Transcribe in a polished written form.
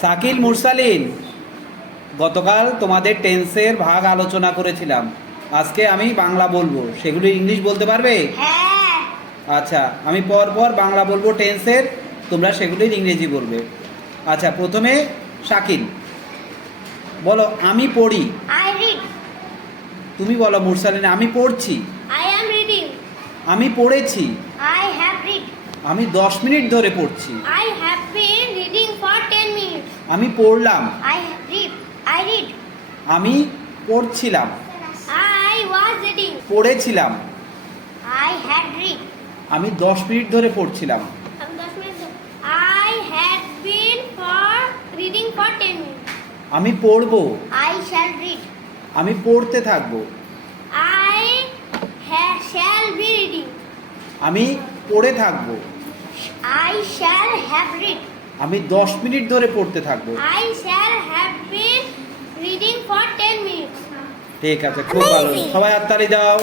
শাকিল মুরসালিন, গতকাল তোমাদের টেন্সের ভাগ আলোচনা করেছিলাম। আজকে আমি বাংলা বলবো, সেগুলো ইংলিশ বলতে পারবে? হ্যাঁ। আচ্ছা, আমি পর পর বাংলা বলবো টেন্সের, তোমরা সেগুলির ইংরেজি বলবে। আচ্ছা, প্রথমে শাকিল বলো, আমি পড়ি। I read. তুমি বলো মুরসালিন, আমি পড়ছি। I am reading. আমি পড়েছি। I have read. আমি 10 মিনিট ধরে পড়ছি। I have been reading for 10 minutes. আমি পড়লাম। I read. I read. আমি পড়ছিলাম। I was reading. পড়েছিলাম। I had read. আমি 10 মিনিট ধরে পড়ছিলাম। I had been for reading for 10 minutes. আমি পড়বো। I shall read. আমি পড়তে থাকবো। I shall be reading. আমি পড়ে থাকবো। I shall have read. আমি 10 মিনিট ধরে পড়তে থাকবো। I shall have been reading for 10 minutes. ঠিক আছে, খুব ভালো, Amazing. সবাই হাততালি দাও।